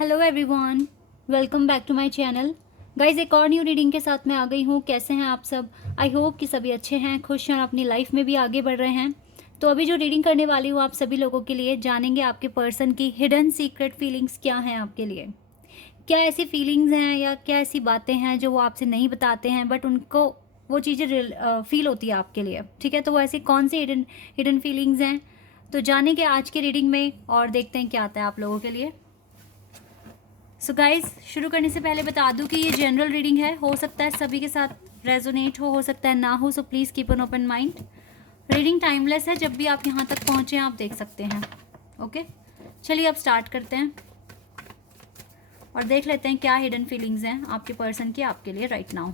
Hello everyone, welcome back to my channel. Guys एक और new reading के साथ मैं आ गई हूँ। कैसे हैं आप सब? आई होप कि सभी अच्छे हैं, खुश हैं और अपनी लाइफ में भी आगे बढ़ रहे हैं। तो अभी जो रीडिंग करने वाली हूँ आप सभी लोगों के लिए, जानेंगे आपके पर्सन की हिडन सीक्रेट फीलिंग्स क्या हैं आपके लिए। क्या ऐसी फीलिंग्स हैं या क्या ऐसी बातें हैं जो वो आपसे नहीं बताते हैं बट उनको वो चीज़ें फील होती है आपके लिए। ठीक है, तो वो ऐसी कौन सी हिडन हिडन फीलिंग्स हैं, तो जानेंगे आज की रीडिंग में और देखते हैं क्या आता है आप लोगों के लिए। सो गाइज, शुरू करने से पहले बता दूं कि ये जनरल रीडिंग है, हो सकता है सभी के साथ रेजोनेट हो सकता है ना हो, so please keep an open mind. Reading timeless है, जब भी आप यहाँ तक पहुँचे आप देख सकते हैं। ओके, चलिए अब स्टार्ट करते हैं और देख लेते हैं क्या हिडन फीलिंग्स हैं आपके पर्सन की आपके लिए right now.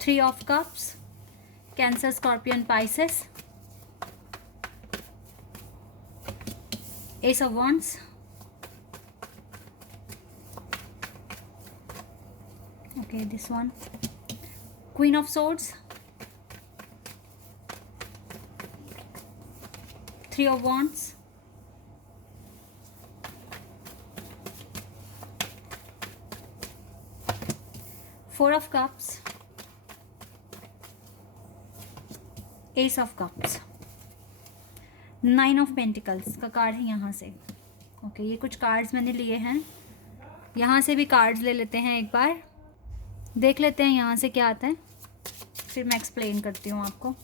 3 of cups, cancer, scorpion, Pisces, S of wands, okay this one, queen of swords, 3 of wands, 4 of cups, ace of cups, 9 of pentacles का कार्ड है यहाँ से। ओके, ये कुछ कार्ड्स मैंने लिए हैं, यहाँ से भी कार्ड्स ले लेते हैं, एक बार देख लेते हैं यहाँ से क्या आता है, फिर मैं एक्सप्लेन करती हूँ आपको।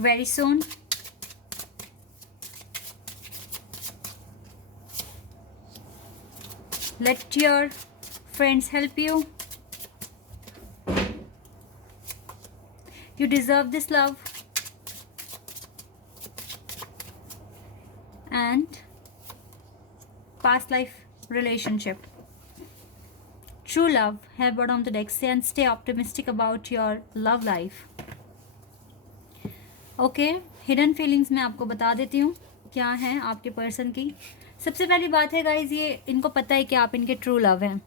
Very soon, let your friends help you, you deserve this love, and past life relationship, true love have brought on the deck, and stay optimistic about your love life. Okay, hidden feelings मैं आपको बता देती हूँ क्या है आपके person की। सबसे पहली बात है गाइज, ये इनको पता है कि आप इनके ट्रू लव हैं,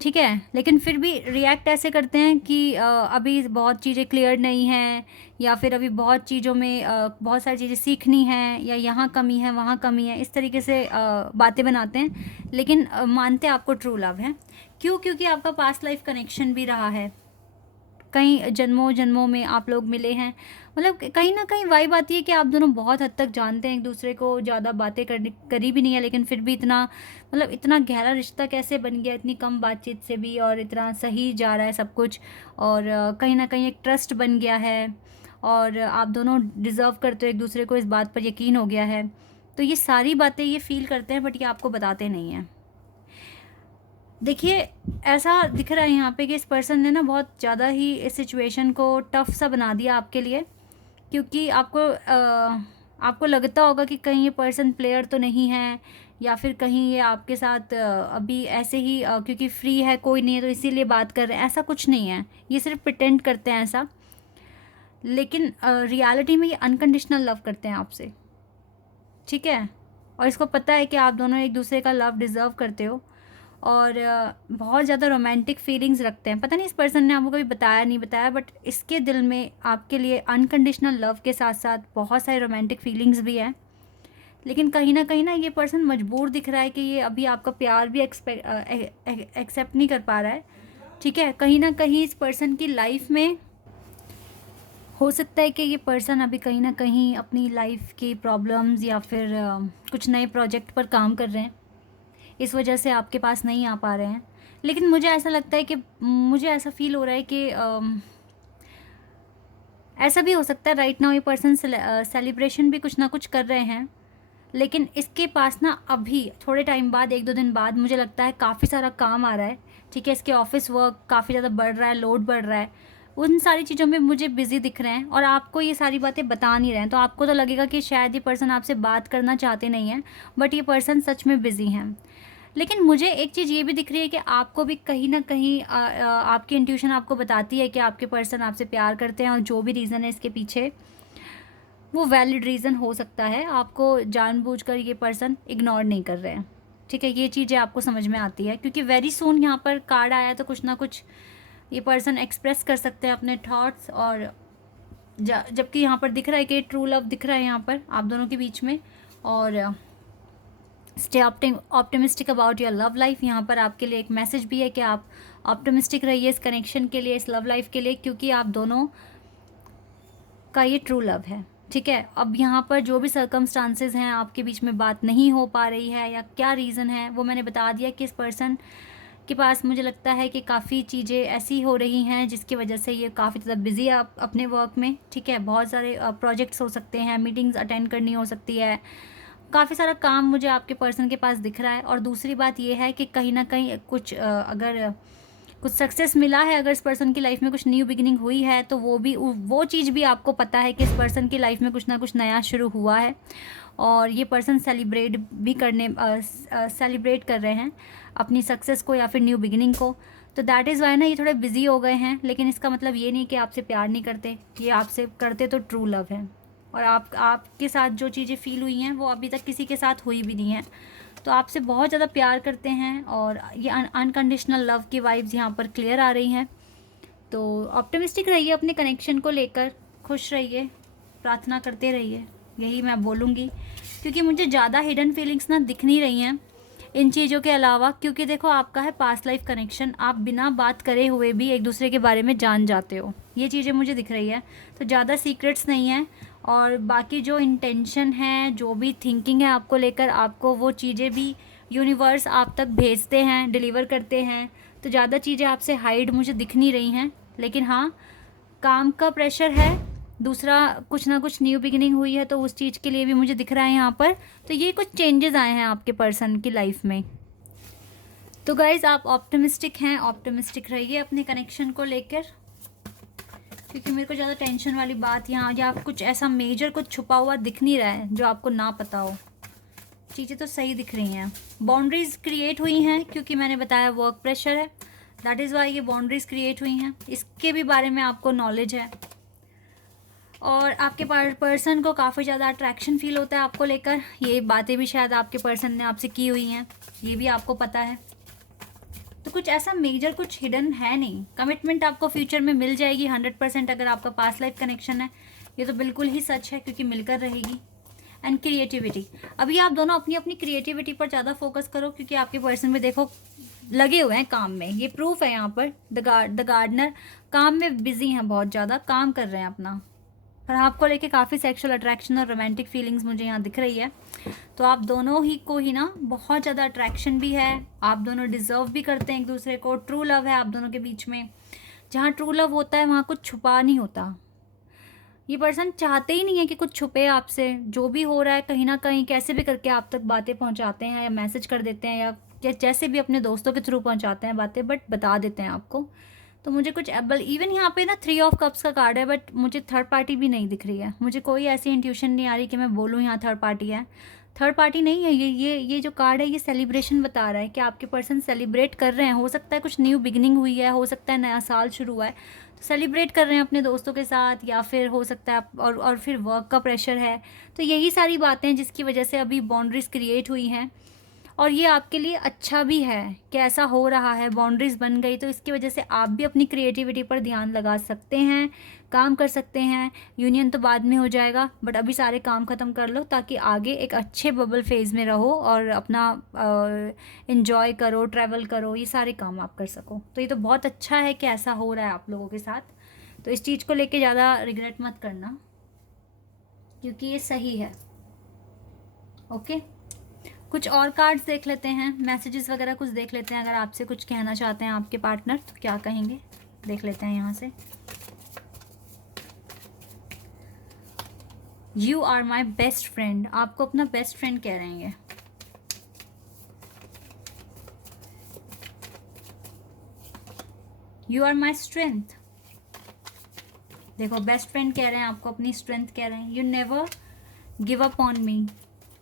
ठीक है, लेकिन फिर भी रिएक्ट ऐसे करते हैं कि अभी बहुत चीज़ें क्लियर नहीं हैं, या फिर अभी बहुत चीज़ों में बहुत सारी चीज़ें सीखनी हैं, या यहाँ कमी है वहाँ कमी है, इस तरीके से बातें बनाते हैं, लेकिन मानते आपको ट्रू लव है। क्यों? क्योंकि आपका पास्ट लाइफ कनेक्शन भी रहा है, कई जन्मों जन्मों में आप लोग मिले हैं। मतलब कहीं ना कहीं वाइब आती है कि आप दोनों बहुत हद तक जानते हैं एक दूसरे को, ज़्यादा बातें करी भी नहीं है, लेकिन फिर भी इतना मतलब इतना गहरा रिश्ता कैसे बन गया इतनी कम बातचीत से भी, और इतना सही जा रहा है सब कुछ, और कहीं ना कहीं एक ट्रस्ट बन गया है, और आप दोनों डिज़र्व करते हो एक दूसरे को, इस बात पर यकीन हो गया है। तो ये सारी बातें ये फील करते हैं, बट ये आपको बताते नहीं हैं। देखिए, ऐसा दिख रहा है यहाँ पे कि इस पर्सन ने ना बहुत ज़्यादा ही इस सिचुएशन को टफ सा बना दिया आपके लिए, क्योंकि आपको लगता होगा कि कहीं ये पर्सन प्लेयर तो नहीं है, या फिर कहीं ये आपके साथ अभी ऐसे ही क्योंकि फ्री है, कोई नहीं है तो इसीलिए बात कर रहे हैं। ऐसा कुछ नहीं है, ये सिर्फ प्रिटेंड करते हैं ऐसा, लेकिन रियलिटी में ये अनकंडीशनल लव करते हैं आपसे, ठीक है। और इसको पता है कि आप दोनों एक दूसरे का लव डिज़र्व करते हो, और बहुत ज़्यादा रोमांटिक फीलिंग्स रखते हैं। पता नहीं इस पर्सन ने आपको कभी बताया नहीं बताया, बट इसके दिल में आपके लिए अनकंडीशनल लव के साथ साथ बहुत सारे रोमांटिक फीलिंग्स भी हैं। लेकिन कहीं ना ये पर्सन मजबूर दिख रहा है कि ये अभी आपका प्यार भी एक्सेप्ट नहीं कर पा रहा है, ठीक है। कहीं ना कहीं इस पर्सन की लाइफ में हो सकता है कि ये पर्सन अभी कहीं ना कहीं अपनी लाइफ की प्रॉब्लम्स या फिर कुछ नए प्रोजेक्ट पर काम कर रहे हैं, इस वजह से आपके पास नहीं आ पा रहे हैं। लेकिन मुझे ऐसा लगता है कि मुझे ऐसा फील हो रहा है कि ऐसा भी हो सकता है राइट नाउ ये पर्सन सेलिब्रेशन भी कुछ ना कुछ कर रहे हैं, लेकिन इसके पास ना अभी थोड़े टाइम बाद, 1-2 दिन बाद, मुझे लगता है काफ़ी सारा काम आ रहा है, ठीक है। इसके ऑफिस वर्क काफ़ी ज़्यादा बढ़ रहा है, लोड बढ़ रहा है, उन सारी चीज़ों में मुझे बिज़ी दिख रहे हैं, और आपको ये सारी बातें बता नहीं रहे हैं। तो आपको तो लगेगा कि शायद ये पर्सन आपसे बात करना चाहते नहीं हैं, बट ये पर्सन सच में बिज़ी हैं। लेकिन मुझे एक चीज़ ये भी दिख रही है कि आपको भी कहीं ना कहीं आपकी इंट्यूशन आपको बताती है कि आपके पर्सन आपसे प्यार करते हैं, और जो भी रीज़न है इसके पीछे वो वैलिड रीज़न हो सकता है। आपको जानबूझकर ये पर्सन इग्नोर नहीं कर रहे हैं, ठीक है। ये चीज़ें आपको समझ में आती है, क्योंकि वेरी सून यहाँ पर कार्ड आया, तो कुछ ना कुछ ये पर्सन एक्सप्रेस कर सकते हैं अपने थॉट्स, और जबकि यहाँ पर दिख रहा है कि ट्रू लव दिख रहा है यहाँ पर आप दोनों के बीच में। और stay optimistic about your love life. यहाँ पर आपके लिए एक मैसेज भी है कि आप ऑप्टिमिस्टिक रहिए इस कनेक्शन के लिए, इस लव लाइफ के लिए, क्योंकि आप दोनों का ये ट्रू लव है। ठीक है, अब यहाँ पर जो भी सर्कमस्टांसेस हैं, आपके बीच में बात नहीं हो पा रही है या क्या रीज़न है, वो मैंने बता दिया कि इस पर्सन के पास मुझे लगता है कि काफ़ी चीज़ें ऐसी हो रही हैं जिसकी वजह से ये काफ़ी ज़्यादा बिजी है अपने वर्क में। ठीक है, बहुत सारे प्रोजेक्ट्स हो सकते हैं, मीटिंग्स अटेंड करनी हो सकती है, काफ़ी सारा काम मुझे आपके पर्सन के पास दिख रहा है। और दूसरी बात ये है कि कहीं ना कहीं कुछ अगर कुछ सक्सेस मिला है, अगर इस पर्सन की लाइफ में कुछ न्यू बिगिनिंग हुई है, तो वो चीज़ भी आपको पता है कि इस पर्सन की लाइफ में कुछ ना कुछ नया शुरू हुआ है। और ये पर्सन सेलिब्रेट कर रहे हैं अपनी सक्सेस को या फिर न्यू बिगिनिंग को। तो दैट इज़ वाई ना ये थोड़े बिजी हो गए हैं, लेकिन इसका मतलब ये नहीं कि आपसे प्यार नहीं करते, ये आपसे करते तो ट्रू लव है। और आपके साथ जो चीज़ें फील हुई हैं वो अभी तक किसी के साथ हुई भी नहीं है, तो आपसे बहुत ज़्यादा प्यार करते हैं। और ये अनकंडीशनल लव की वाइब्स यहाँ पर क्लियर आ रही हैं। तो ऑप्टिमिस्टिक रहिए अपने कनेक्शन को लेकर, खुश रहिए, प्रार्थना करते रहिए, यही मैं बोलूँगी। क्योंकि मुझे ज़्यादा हिडन फीलिंग्स ना दिख नहीं रही हैं इन चीज़ों के अलावा। क्योंकि देखो, आपका है पास्ट लाइफ कनेक्शन, आप बिना बात करे हुए भी एक दूसरे के बारे में जान जाते हो, ये चीज़ें मुझे दिख रही है। तो ज़्यादा सीक्रेट्स नहीं है, और बाकी जो इंटेंशन है, जो भी थिंकिंग है आपको लेकर, आपको वो चीज़ें भी यूनिवर्स आप तक भेजते हैं, डिलीवर करते हैं। तो ज़्यादा चीज़ें आपसे हाइड मुझे दिख नहीं रही हैं। लेकिन हाँ, काम का प्रेशर है, दूसरा कुछ ना कुछ न्यू बिगिनिंग हुई है, तो उस चीज़ के लिए भी मुझे दिख रहा है यहाँ पर। तो ये कुछ चेंजेस आए हैं आपके पर्सन की लाइफ में। तो गाइज़, आप ऑप्टिमिस्टिक हैं, ऑप्टिमिस्टिक रहिए अपने कनेक्शन को लेकर, क्योंकि मेरे को ज़्यादा टेंशन वाली बात यहाँ या कुछ ऐसा मेजर कुछ छुपा हुआ दिख नहीं रहा है जो आपको ना पता हो। चीज़ें तो सही दिख रही हैं, बाउंड्रीज़ क्रिएट हुई हैं, क्योंकि मैंने बताया वर्क प्रेशर है, दैट इज़ वाई ये बाउंड्रीज़ क्रिएट हुई हैं। इसके भी बारे में आपको नॉलेज है। और आपके पर्सन को काफ़ी ज़्यादा अट्रैक्शन फील होता है आपको लेकर, ये बातें भी शायद आपके पर्सन ने आपसे की हुई हैं, ये भी आपको पता है। तो कुछ ऐसा मेजर कुछ हिडन है नहीं। कमिटमेंट आपको फ्यूचर में मिल जाएगी 100% अगर आपका पास्ट लाइफ कनेक्शन है, ये तो बिल्कुल ही सच है, क्योंकि मिलकर रहेगी। एंड क्रिएटिविटी, अभी आप दोनों अपनी अपनी क्रिएटिविटी पर ज़्यादा फोकस करो, क्योंकि आपके पर्सन में देखो लगे हुए हैं काम में, ये प्रूफ है यहाँ पर। द गार्डनर काम में बिजी हैं, बहुत ज़्यादा काम कर रहे हैं अपना, पर आपको लेके काफ़ी सेक्सुअल अट्रैक्शन और रोमांटिक फीलिंग्स मुझे यहाँ दिख रही है। तो आप दोनों ही को ही ना बहुत ज़्यादा अट्रैक्शन भी है, आप दोनों डिज़र्व भी करते हैं एक दूसरे को। ट्रू लव है आप दोनों के बीच में। जहाँ ट्रू लव होता है वहाँ कुछ छुपा नहीं होता। ये पर्सन चाहते ही नहीं है कि कुछ छुपे आपसे, जो भी हो रहा है कहीं ना कहीं कैसे भी करके आप तक बातें पहुँचाते हैं, या मैसेज कर देते हैं, या जैसे भी अपने दोस्तों के थ्रू पहुँचाते हैं बातें, बट बता देते हैं आपको। तो मुझे कुछ एबल इवन यहाँ पे ना 3 ऑफ कप्स का कार्ड है, बट मुझे थर्ड पार्टी भी नहीं दिख रही है। मुझे कोई ऐसी इंट्यूशन नहीं आ रही कि मैं बोलूँ यहाँ थर्ड पार्टी है। थर्ड पार्टी नहीं है ये जो कार्ड है, ये सेलिब्रेशन बता रहा है कि आपके पर्सन सेलिब्रेट कर रहे हैं। हो सकता है कुछ न्यू बिगिनिंग हुई है, हो सकता है नया साल शुरू हुआ है, तो सेलिब्रेट कर रहे हैं अपने दोस्तों के साथ, या फिर हो सकता है और फिर वर्क का प्रेशर है। तो यही सारी बातें जिसकी वजह से अभी बाउंड्रीज क्रिएट हुई हैं। और ये आपके लिए अच्छा भी है कि ऐसा हो रहा है, बाउंड्रीज बन गई, तो इसकी वजह से आप भी अपनी क्रिएटिविटी पर ध्यान लगा सकते हैं, काम कर सकते हैं। यूनियन तो बाद में हो जाएगा, बट अभी सारे काम ख़त्म कर लो, ताकि आगे एक अच्छे बबल फेज़ में रहो और अपना इन्जॉय करो, ट्रैवल करो, ये सारे काम आप कर सको। तो ये तो बहुत अच्छा है कि ऐसा हो रहा है आप लोगों के साथ। तो इस चीज़ को लेके ज़्यादा रिग्रेट मत करना, क्योंकि ये सही है। ओके, कुछ और कार्ड्स देख लेते हैं, मैसेजेस वगैरह कुछ देख लेते हैं। अगर आपसे कुछ कहना चाहते हैं आपके पार्टनर तो क्या कहेंगे, देख लेते हैं यहाँ से। You are my best friend, आपको अपना बेस्ट फ्रेंड कह रहे हैं। यू आर माई स्ट्रेंथ, देखो बेस्ट फ्रेंड कह रहे हैं, आपको अपनी स्ट्रेंथ कह रहे हैं। You never give up on me,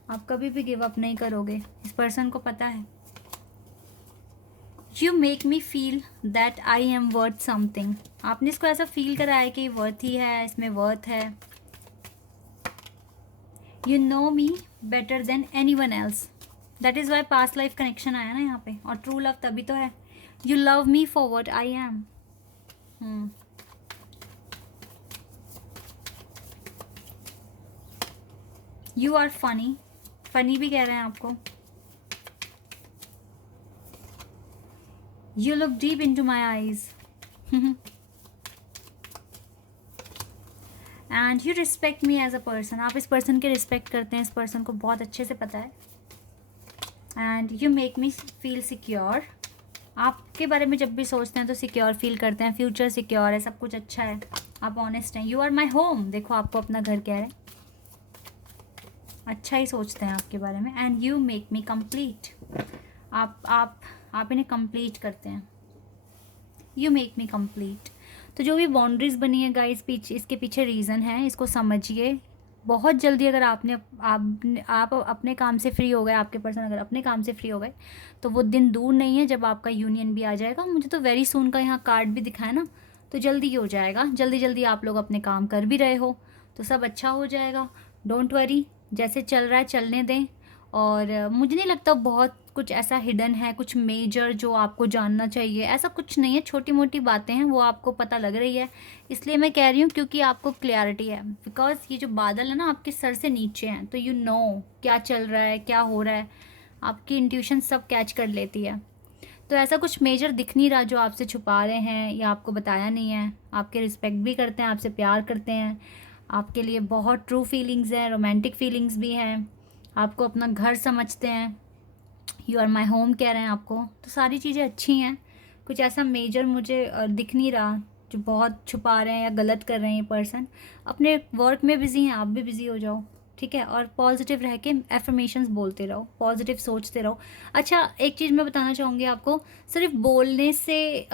आप कभी भी गिव अप नहीं करोगे, इस पर्सन को पता है। You make me feel that I am worth something, आपने इसको ऐसा फील कराया है कि वर्थ ही है, इसमें वर्थ है। You know me better than any one else, that is why past life connection आया ना यहाँ पे, और ट्रू लव तभी तो है। You love me for what I am, you are funny, funny भी कह रहे हैं आपको। You look deep into my eyes and you respect me as a person. आप इस पर्सन के रिस्पेक्ट करते हैं, इस पर्सन को बहुत अच्छे से पता है। And you make me feel secure. आपके बारे में जब भी सोचते हैं तो सिक्योर फील करते हैं, फ्यूचर सिक्योर है, सब कुछ अच्छा है, आप ऑनेस्ट हैं। यू आर माई होम, देखो आपको अपना घर कह रहे हैं, अच्छा ही सोचते हैं आपके बारे में। And you make me complete, आप इन्हें कंप्लीट करते हैं। You make me complete. तो जो भी बाउंड्रीज बनी है गाइस, इसके पीछे रीज़न है, इसको समझिए। बहुत जल्दी अगर आप अपने काम से फ्री हो गए, आपके पर्सन अगर अपने काम से फ्री हो गए, तो वो दिन दूर नहीं है जब आपका यूनियन भी आ जाएगा। मुझे तो वेरी सून का यहाँ कार्ड भी दिखाया ना, तो जल्दी ही हो जाएगा। जल्दी जल्दी आप लोग अपने काम कर भी रहे हो तो सब अच्छा हो जाएगा। डोंट वरी, जैसे चल रहा है चलने दें। और मुझे नहीं लगता बहुत कुछ ऐसा हिडन है, कुछ मेजर जो आपको जानना चाहिए, ऐसा कुछ नहीं है। छोटी मोटी बातें हैं, वो आपको पता लग रही है, इसलिए मैं कह रही हूँ क्योंकि आपको क्लैरिटी है। बिकॉज ये जो बादल है ना आपके सर से नीचे हैं, तो यू नो क्या चल रहा है, क्या हो रहा है, आपकी इंट्यूशन सब कैच कर लेती है। तो ऐसा कुछ मेजर दिख नहीं रहा जो आपसे छुपा रहे हैं या आपको बताया नहीं है। आपके रिस्पेक्ट भी करते हैं, आपसे प्यार करते हैं, आपके लिए बहुत ट्रू फीलिंग्स हैं, रोमांटिक फीलिंग्स भी हैं, आपको अपना घर समझते हैं। यू आर माई होम कह रहे हैं आपको, तो सारी चीज़ें अच्छी हैं। कुछ ऐसा मेजर मुझे दिख नहीं रहा जो बहुत छुपा रहे हैं या गलत कर रहे हैं ये पर्सन। अपने वर्क में बिज़ी हैं, आप भी बिज़ी हो जाओ, ठीक है। और पॉजिटिव रह के एफर्मेशंस बोलते रहो, पॉजिटिव सोचते रहो। अच्छा, एक चीज़ मैं बताना चाहूँगी आपको, सिर्फ बोलने से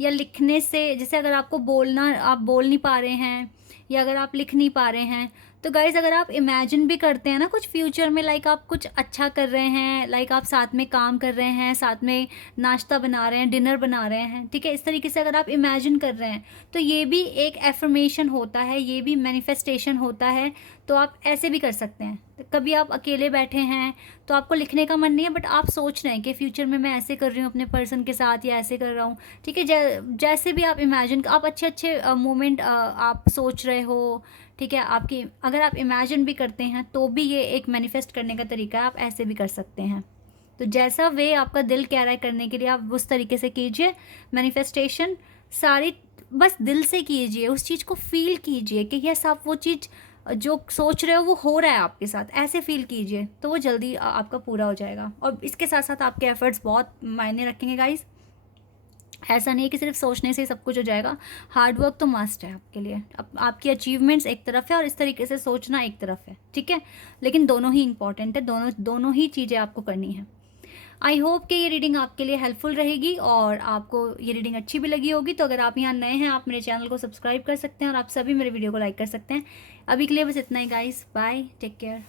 या लिखने से, जैसे अगर आपको बोलना, आप बोल नहीं पा रहे हैं या अगर आप लिख नहीं पा रहे हैं, तो गाइज़ अगर आप इमेजिन भी करते हैं ना कुछ फ्यूचर में, लाइक आप कुछ अच्छा कर रहे हैं, लाइक आप साथ में काम कर रहे हैं, साथ में नाश्ता बना रहे हैं, डिनर बना रहे हैं, ठीक है, इस तरीके से अगर आप इमेजिन कर रहे हैं तो ये भी एक एफर्मेशन होता है, ये भी मैनिफेस्टेशन होता है। तो आप ऐसे भी कर सकते हैं। कभी आप अकेले बैठे हैं तो आपको लिखने का मन नहीं है, बट आप सोच रहे हैं कि फ्यूचर में मैं ऐसे कर रही हूँ अपने पर्सन के साथ या ऐसे कर रहा हूँ, ठीक है। जैसे भी आप इमेजिन, आप अच्छे अच्छे मोमेंट आप सोच रहे हो, ठीक है। आपकी अगर आप इमेजिन भी करते हैं तो भी ये एक मैनिफेस्ट करने का तरीका है, आप ऐसे भी कर सकते हैं। तो जैसा वे आपका दिल कह रहा है करने के लिए, आप उस तरीके से कीजिए मैनिफेस्टेशन। सारी बस दिल से कीजिए, उस चीज़ को फील कीजिए कि यस, आप वो चीज़ जो सोच रहे हो रहा है आपके साथ, ऐसे फील कीजिए, तो वो जल्दी आपका पूरा हो जाएगा। और इसके साथ साथ आपके एफर्ट्स बहुत मायने रखेंगे गाइस। ऐसा नहीं है कि सिर्फ सोचने से ही सब कुछ हो जाएगा, हार्ड वर्क तो मस्ट है आपके लिए। आपकी अचीवमेंट्स एक तरफ है और इस तरीके से सोचना एक तरफ है, ठीक है। लेकिन दोनों ही इंपॉर्टेंट है, दोनों ही चीज़ें आपको करनी है। आई होप कि ये रीडिंग आपके लिए हेल्पफुल रहेगी और आपको ये रीडिंग अच्छी भी लगी होगी। तो अगर आप यहाँ नए हैं, आप मेरे चैनल को सब्सक्राइब कर सकते हैं और आप सभी मेरे वीडियो को लाइक कर सकते हैं। अभी के लिए बस इतना ही गाइस, बाय, टेक केयर।